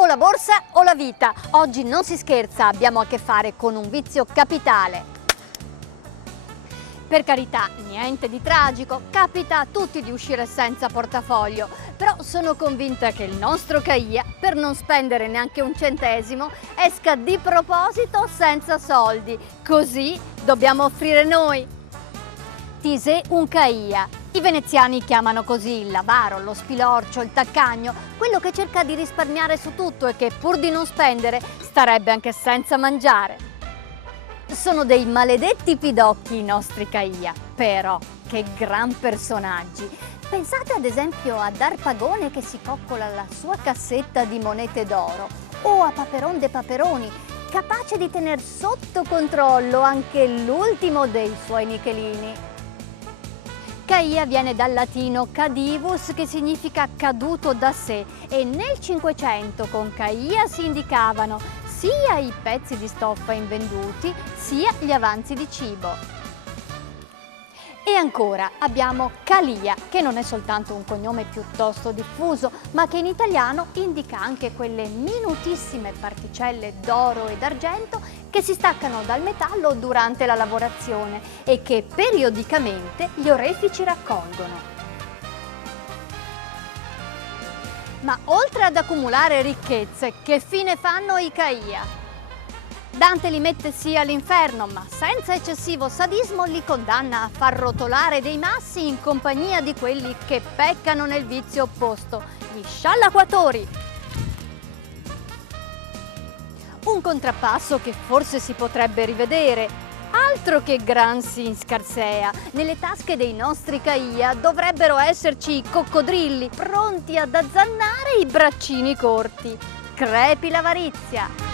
O la borsa o la vita. Oggi non si scherza, abbiamo a che fare con un vizio capitale. Per carità, niente di tragico, capita a tutti di uscire senza portafoglio, però sono convinta che il nostro Caia, per non spendere neanche un centesimo, esca di proposito senza soldi. Così dobbiamo offrire noi. Tise un Caia. I veneziani chiamano così il l'avaro, lo spilorcio, il taccagno, quello che cerca di risparmiare su tutto e che pur di non spendere starebbe anche senza mangiare. Sono dei maledetti pidocchi i nostri Caia, però che gran personaggi! Pensate ad esempio a Darpagone che si coccola la sua cassetta di monete d'oro, o a Paperon de Paperoni, capace di tener sotto controllo anche l'ultimo dei suoi nichelini. Caia viene dal latino cadivus, che significa caduto da sé, e nel Cinquecento con Caia si indicavano sia i pezzi di stoffa invenduti, sia gli avanzi di cibo. E ancora abbiamo Calia, che non è soltanto un cognome piuttosto diffuso, ma che in italiano indica anche quelle minutissime particelle d'oro e d'argento che si staccano dal metallo durante la lavorazione e che periodicamente gli orefici raccolgono. Ma oltre ad accumulare ricchezze, che fine fanno i Caia? Dante li mette sì all'inferno, ma senza eccessivo sadismo li condanna a far rotolare dei massi in compagnia di quelli che peccano nel vizio opposto, gli sciallacquatori. Un contrappasso che forse si potrebbe rivedere. Altro che gran sin scarsea, nelle tasche dei nostri Caia dovrebbero esserci i coccodrilli, pronti ad azzannare i braccini corti. Crepi l'avarizia!